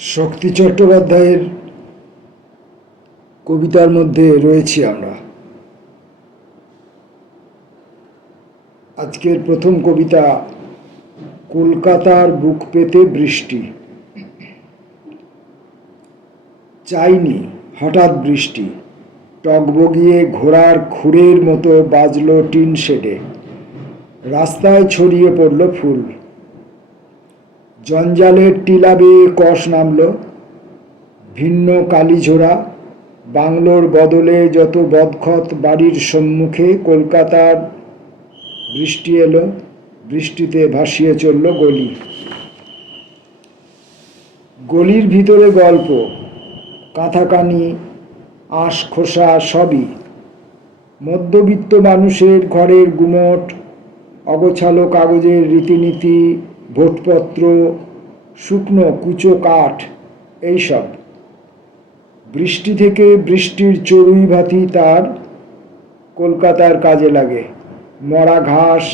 শক্তি চট্টোপাধ্যায়ের কবিতার মধ্যে রয়েছি আমরা। আজকের প্রথম কবিতা, কলকাতার বুক পেতে বৃষ্টি। চাইনি হঠাৎ বৃষ্টি, টগবগিয়ে ঘোড়ার খুরের মতো বাজলো টিন শেডে। রাস্তায় ছড়িয়ে পড়ল ফুল, জঞ্জালের টিলা বেয়ে কষ নামল। ভিন্ন কালীঝোড়া বাংলোর বদলে যত বদখত বাড়ির সম্মুখে কলকাতার বৃষ্টি এলো। বৃষ্টিতে ভাসিয়ে চলল গলি, গলির ভিতরে গল্প, কাঁথাকানি, আঁশ খোসা সবই। মধ্যবিত্ত মানুষের ঘরের গুমট, অগোছালো কাগজের রীতিনীতি, ভোটপত্র, শুকনো কুচো কাঠ, এইসব। বৃষ্টি থেকে বৃষ্টির চড়ুই ভাতি তার কলকাতার কাজে লাগে। মরা ঘাস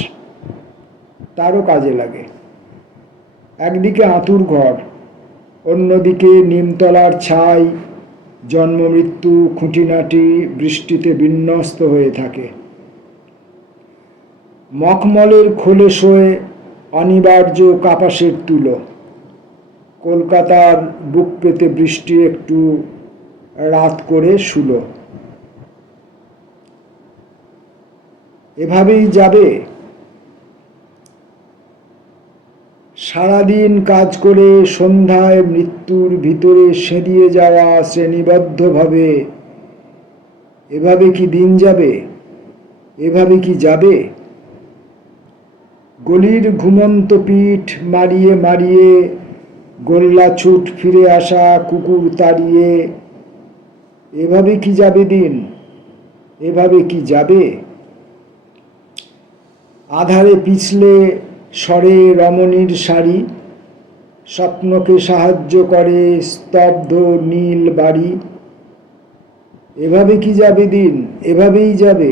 তারও কাজে লাগে। একদিকে আঁতুর ঘর, অন্যদিকে নিমতলার ছাই। জন্ম মৃত্যু খুঁটিনাটি বৃষ্টিতে বিন্যস্ত হয়ে থাকে। মখমলের খোলে শোয়ে অনিবার্য কাপাসের তুলো। কলকাতার বুক পেতে বৃষ্টি একটু রাত করে শুলো। এভাবেই যাবে। সারাদিন কাজ করে সন্ধ্যায় মৃত্যুর ভিতরে সেঁধিয়ে যাওয়া শ্রেণীবদ্ধভাবে। এভাবে কি দিন যাবে? এভাবে কি যাবে? গলির ঘুমন্ত পিঠ মারিয়ে মারিয়ে, গোল্লা ছুট ফিরে আসা কুকুর তাড়িয়ে। এভাবে কি যাবে দিন? এভাবে কি যাবে? আধারে পিছলে স্বরে রমণীর শাড়ি, স্বপ্নকে সাহায্য করে স্তব্ধ নীল বাড়ি। এভাবে কি যাবে দিন? এভাবেই যাবে।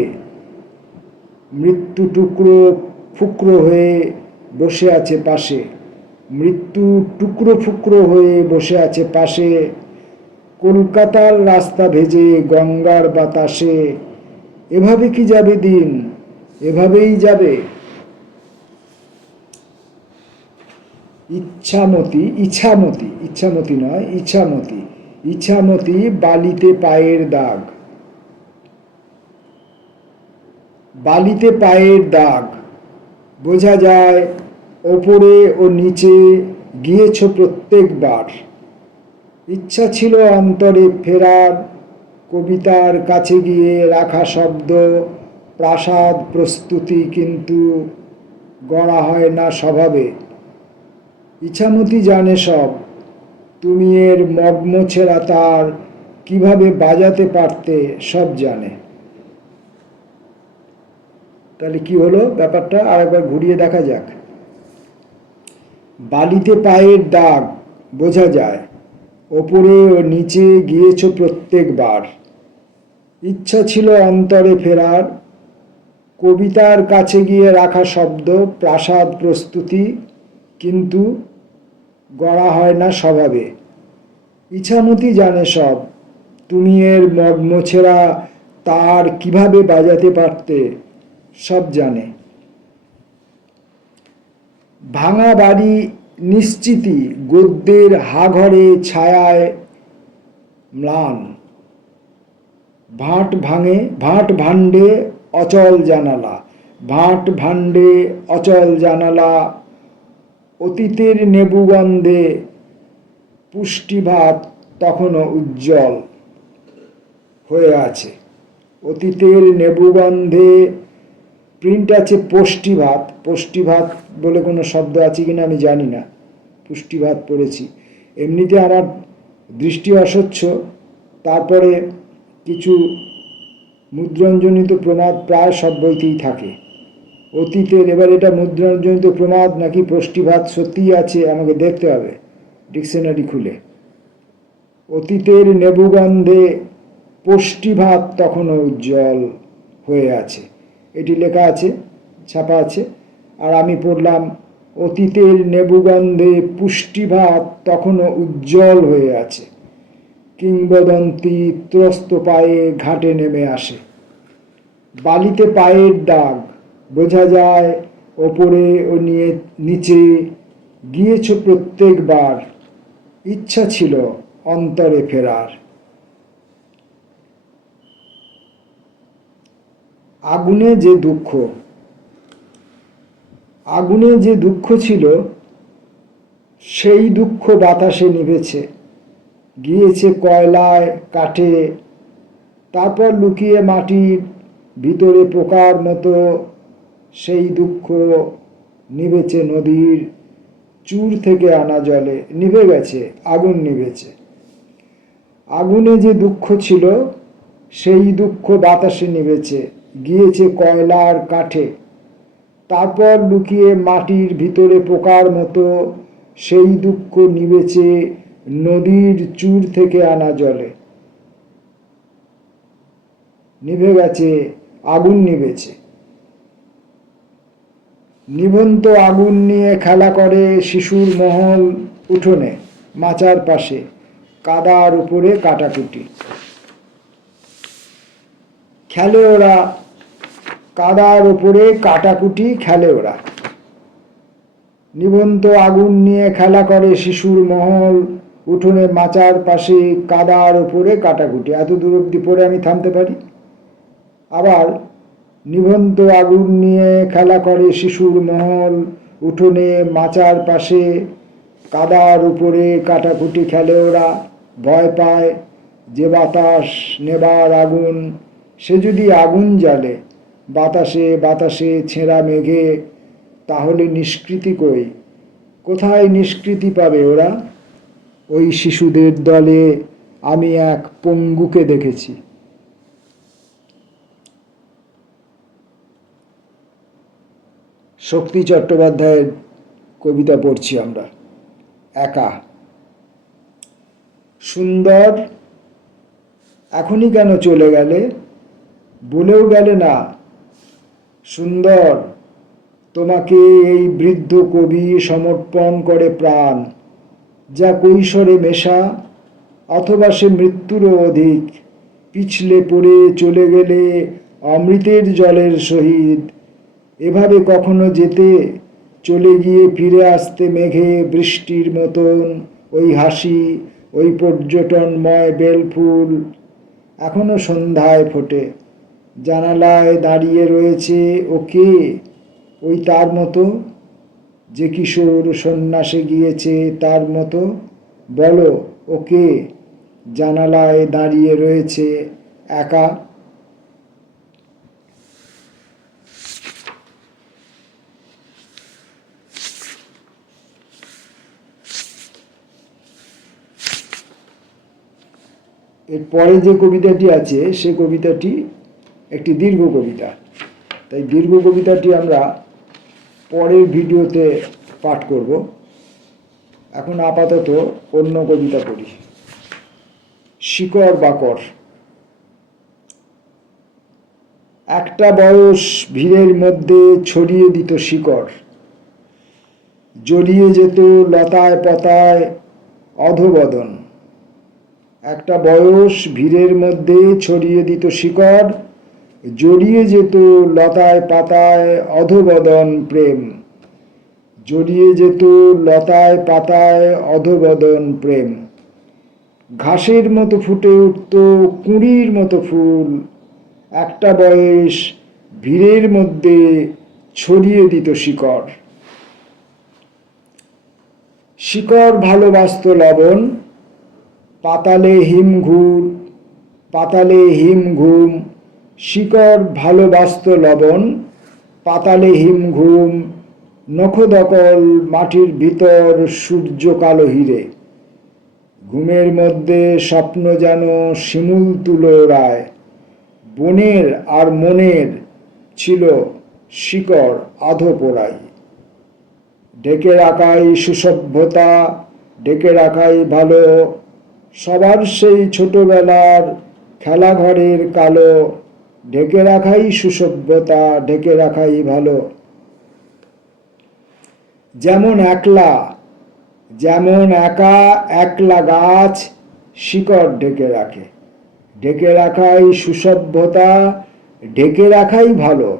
মৃত্যু টুকরো ফুকরো হয়ে বসে আছে পাশে। মৃত্যু টুকরো ফুকরো হয়ে বসে আছে পাশে। কলকাতার রাস্তা ভেজে গঙ্গার বাতাসে। এভাবে কি যাবে দিন? এভাবেই যাবে। ইছামতি নয়, ইছামতি বালিতে পায়ের দাগ। বালিতে পায়ের দাগ বোঝা যায়। ওপরে ও নিচে গিয়েছ প্রত্যেকবার। ইচ্ছা ছিল অন্তরে ফেরার, কবিতার কাছে গিয়ে রাখা শব্দ প্রাসাদ প্রস্তুতি, কিন্তু গড়া হয় না স্বভাবে। ইছামতি জানে সব, তুমি এর মর্মছেরা তার কিভাবে বাজাতে পারতে সব জানে। তাহলে কি হলো ব্যাপারটা, আর একবার ঘুরিয়ে দেখা যাক। বালিতে পায়ের দাগ বোঝা যায়, ওপরে ও নিচে গিয়েছ প্রত্যেকবার। ইচ্ছা ছিল অন্তরে ফেরার, কবিতার কাছে গিয়ে রাখা শব্দ প্রাসাদ প্রস্তুতি, কিন্তু গড়া হয় না স্বভাবে। ইছামতি জানে সব, তুমি এর মর্মছেরা তার কিভাবে বাজাতে পারতে সব জানে। ভাঙা বাড়ি নিশ্চিতি গদ্যের হাঘরে ছায়ায় ম্লান। ভাট ভাণ্ডে অচল জানালা। ভাট ভাণ্ডে অচল জানালা। অতীতের নেবুগন্ধে পুষ্টিভাত তখনও উজ্জ্বল হয়ে আছে। অতীতের নেবুগন্ধে প্রিন্ট আছে পুষ্টিভাত। পুষ্টিভাত বলে কোনো শব্দ আছে কিনা আমি জানি না, পুষ্টিভাত পড়েছি। এমনিতে আমার দৃষ্টি অস্বচ্ছ, তারপরে কিছু মুদ্রণজনিত প্রমাদ প্রায় সব বইতেই থাকে। অতীতের, এবার এটা মুদ্রণজনিত প্রমাদ নাকি পুষ্টিভাত সত্যিই আছে আমাকে দেখতে হবে ডিকশনারি খুলে। অতীতের নেবুগন্ধে পুষ্টিভাত তখনও উজ্জ্বল হয়ে আছে, এটি লেখা আছে, ছাপা আছে। আর আমি পড়লাম অতীতের নেবুগন্ধে পুষ্টিভাত তখনও উজ্জ্বল হয়ে আছে। কিংবদন্তি ত্রস্ত পায়ে ঘাটে নেমে আসে। বালিতে পায়ের দাগ, বোঝা যায় ওপরে ও নিচে গিয়েছ প্রত্যেকবার। ইচ্ছা ছিল অন্তরে ফেরার। আগুনে যে দুঃখ, আগুনে যে দুঃখ ছিল সেই দুঃখ বাতাসে নিভেছে, গিয়েছে কয়লায় কাঠে, তারপর লুকিয়ে মাটির ভিতরে পোকার মতো সেই দুঃখ নিভেছে নদীর চুর থেকে আনা জলে। নিভে গেছে, আগুন নিভেছে। আগুনে যে দুঃখ ছিল সেই দুঃখ বাতাসে নিভেছে, গিয়েছে কয়লার কাঠে, তারপর লুকিয়ে মাটির ভিতরে পোকার মতো সেই দুঃখ নিভেছে নদীর চুর থেকে আনা জলে। নিভে গেছে, আগুন নিভেছে। নিভন্ত আগুন নিয়ে খেলা করে শিশুর মহল উঠোনে, মাচার পাশে, কাদার উপরে কাটাকুটি। খেলে ওরা, কাদার উপরে কাটাকুটি খেলে ওরা। নিভন্ত আগুন নিয়ে খেলা করে শিশুর মহল উঠোনে, মাচার পাশে, কাদার উপরে কাটাকুটি। এত দূর অব্দি পড়ে আমি থামতে পারি। আবার নিভন্ত আগুন নিয়ে খেলা করে শিশুর মহল উঠোনে, মাচার পাশে, কাদার উপরে কাটাকুটি খেলে ওরা। ভয় পায় যে বাতাস নেবার আগুন, সে যদি আগুন জ্বালে বাতাসে বাতাসে ছেঁড়া মেঘে, তাহলে নিষ্কৃতি কই? কোথায় নিষ্কৃতি পাবে ওরা? ওই শিশুদের দলে আমি এক পঙ্গুকে দেখেছি। শক্তি চট্টোপাধ্যায়ের কবিতা পড়ছি আমরা। একা। সুন্দর, এখনই কেন চলে গেলে? বলেও গেলে না। সুন্দর, তোমাকে এই বৃদ্ধ কবি সমর্পণ করে প্রাণ, যা কৈশোরে মেশা, অথবা সে মৃত্যুরও অধিক। পিছলে পড়ে চলে গেলে অমৃতের জলের সহিত। এভাবে কখনো যেতে, চলে গিয়ে ফিরে আসতে মেঘে বৃষ্টির মতন, ওই হাসি, ওই পর্যটনময় বেলফুল এখনো সন্ধ্যায় ফোটে। জানালায় দাঁড়িয়ে রয়েছে ও কে? ওই তার মতো, যে কিশোর সন্ন্যাসে গিয়েছে তার মতো। বলো, ও কে জানালায় দাঁড়িয়ে রয়েছে একা? এর পরে যে কবিতাটি আছে সে কবিতাটি একটি দীর্ঘ কবিতা, তাই দীর্ঘ কবিতাটি আমরা পরের ভিডিওতে পাঠ করব। এখন আপাতত অন্য কবিতা পড়ি। শিকড় বাকড়। একটা বয়স ভিড়ের মধ্যে ছড়িয়ে দিত শিকড়, জড়িয়ে যেত লতায় পাতায় অধোবদন। একটা বয়স ভিড়ের মধ্যে ছড়িয়ে দিত শিকড়, জড়িয়ে যেত লতায় পাতায় অধোবদন প্রেম। জড়িয়ে যেত লতায় পাতায় অধোবদন প্রেম। ঘাসের মতো ফুটে উঠত কুঁড়ির মতো ফুল। একটা বয়স ভিড়ের মধ্যে ছড়িয়ে দিত শিকড়। শিকড় ভালোবাসত লবণ, পাতালে হিমঘুম, পাতালে হিমঘুম। শিকড় ভালোবাসত লবণ, পাতালে হিমঘুম। নখদকল মাটির ভিতর সূর্য কালো হিরে। ঘুমের মধ্যে স্বপ্ন যেন শিমুল তুলো রায়। বনের আর মনের ছিল শিকড় আধো পোড়াই। ঢেকে রাখাই সুসভ্যতা, ঢেকে রাখাই ভালো। সবার সেই ছোটবেলার খেলাঘরের কালো। ঢেকে রাখাই সুসভ্যতা, ঢেকে রাখাই ভালো। যেমন একা একলা গাছ শিকড় ঢেকে রাখাই সুসভ্যতা, ঢেকে রাখাই ভালো।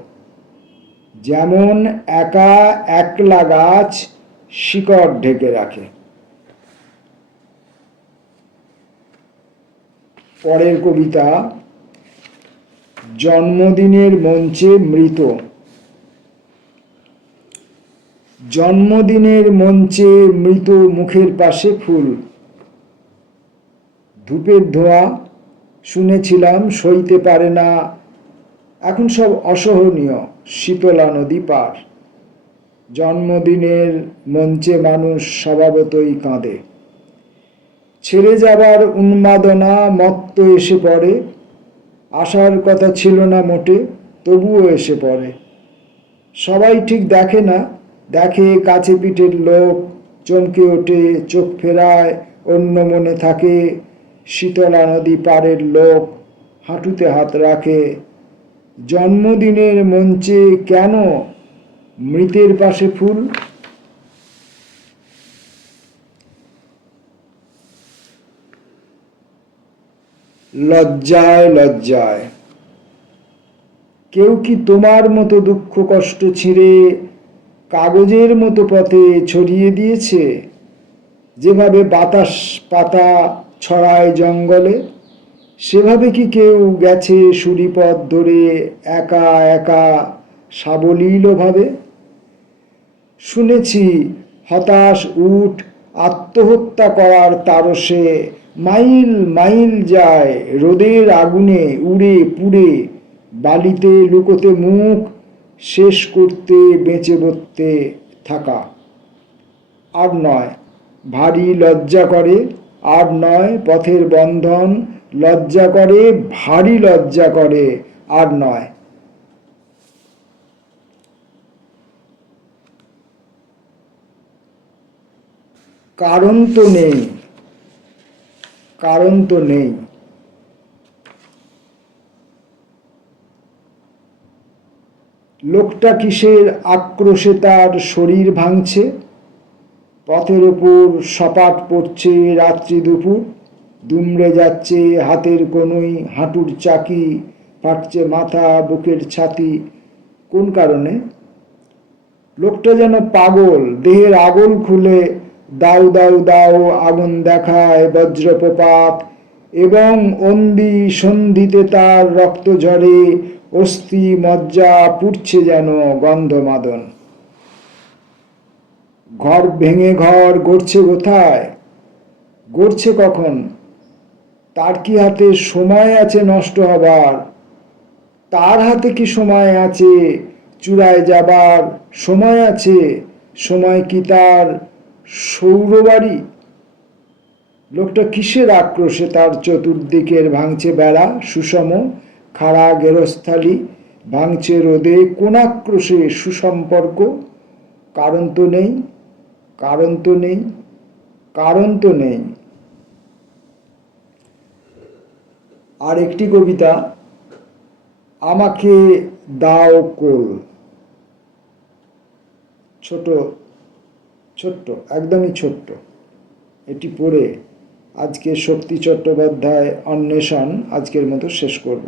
যেমন একা একলা গাছ শিকড় ঢেকে রাখে। পরের কবিতা, জন্মদিনের মঞ্চে মৃত। জন্মদিনের মঞ্চে মৃত, মুখের পাশে ফুল। ধূপের ধোঁয়া শুনেছিলাম সইতে পারে না, এখন সব অসহনীয় শীতলা নদী পার। জন্মদিনের মঞ্চে মানুষ স্বভাবতই কাঁদে। ছেড়ে যাবার উন্মাদনা মত্ত এসে পড়ে, আসার কথা ছিল না মোটে, তবুও এসে পড়ে। সবাই ঠিক দেখে না, দেখে কাছে পিঠের লোক, চমকে ওঠে, চোখ ফেরায়, অন্য মনে থাকে। শীতলা নদী পাড়ের লোক হাঁটুতে হাত রাখে। জন্মদিনের মঞ্চে কেন মৃতের পাশে ফুল? লজ্জায় লজ্জায়। কেউ কি তোমার মতো দুঃখ কষ্ট ছিঁড়ে কাগজের মতো পথে ছড়িয়ে দিয়েছে? যেভাবে বাতাস পাতা ছড়ায় জঙ্গলে, সেভাবে কি কেউ গেছে সুরিপথ ধরে একা একা সাবলীলভাবে? শুনেছি হতাশ উট আত্মহত্যা করার তারসে মাইল মাইল যায় রোদের আগুনে, উড়ে পুড়ে বালিতে লুকোতে মুখ, শেষ করতে বেঁচে বসতে থাকা। আর নয় ভারী লজ্জা করে, আর নয় পথের বন্ধন, লজ্জা করে, ভারী লজ্জা করে, আর নয়। কারণ তো নেই, কারণ তো নেই। লোকটা কিসের আক্রোশে তার শরীর ভাঙছে? পথের ওপর সপাট পড়ছে রাত্রি দুপুর, দুমড়ে যাচ্ছে হাতের কনুই, হাঁটুর চাকি, ফাটছে মাথা, বুকের ছাতি। কোন কারণে? লোকটা যেন পাগল, দেহের আগল খুলে দাউ দাউ দাউ আগুন দেখায় বজ্রপ্রপাত, এবং অন্দি সন্ধিতে তার রক্ত ঝরে, অস্থি মজ্জা পুড়ছে যেন গন্ধমাদন। ঘর ভেঙে ঘর গড়ছে কোথায়? গড়ছে কখন? তার কি হাতে সময় আছে নষ্ট হবার? তার হাতে কি সময় আছে চূড়ায় যাবার? সময় আছে? সময় কি তার সৌরবাড়ি? লোকটা কিসের আক্রোশে তার চতুর্দিকের ভাঙছে বেড়া সুষম খাড়া গেরস্থালি, ভাঙছে রোদে কোন আক্রোশে সুসম্পর্ক? কারণ তো নেই, কারণ তো নেই, কারণ তো নেই। আর একটি কবিতা, আমাকে দাও কোল। ছোট্ট একদমই ছোট্ট। এটি পড়ে আজকে শক্তি চট্টোপাধ্যায় অন্বেষণ আজকের মতো শেষ করব।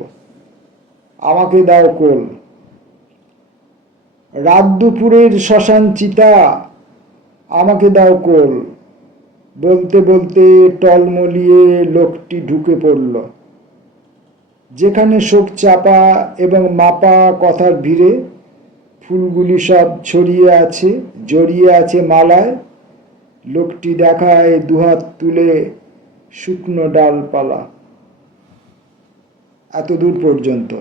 আমাকে দাও কোল। রাত দুপুরের শ্মশান চিতা, আমাকে দাও কোল। বলতে বলতে টলমলিয়ে লোকটি ঢুকে পড়ল। যেখানে শোক চাপা এবং মাপা কথার ভিড়ে, ফুলগুলি সব ছড়িয়ে আছে, জড়িয়ে আছে মালায়। লোকটি দেখায় দুহাত তুলে শুকনো ডালপালা। এত দূর পর্যন্ত।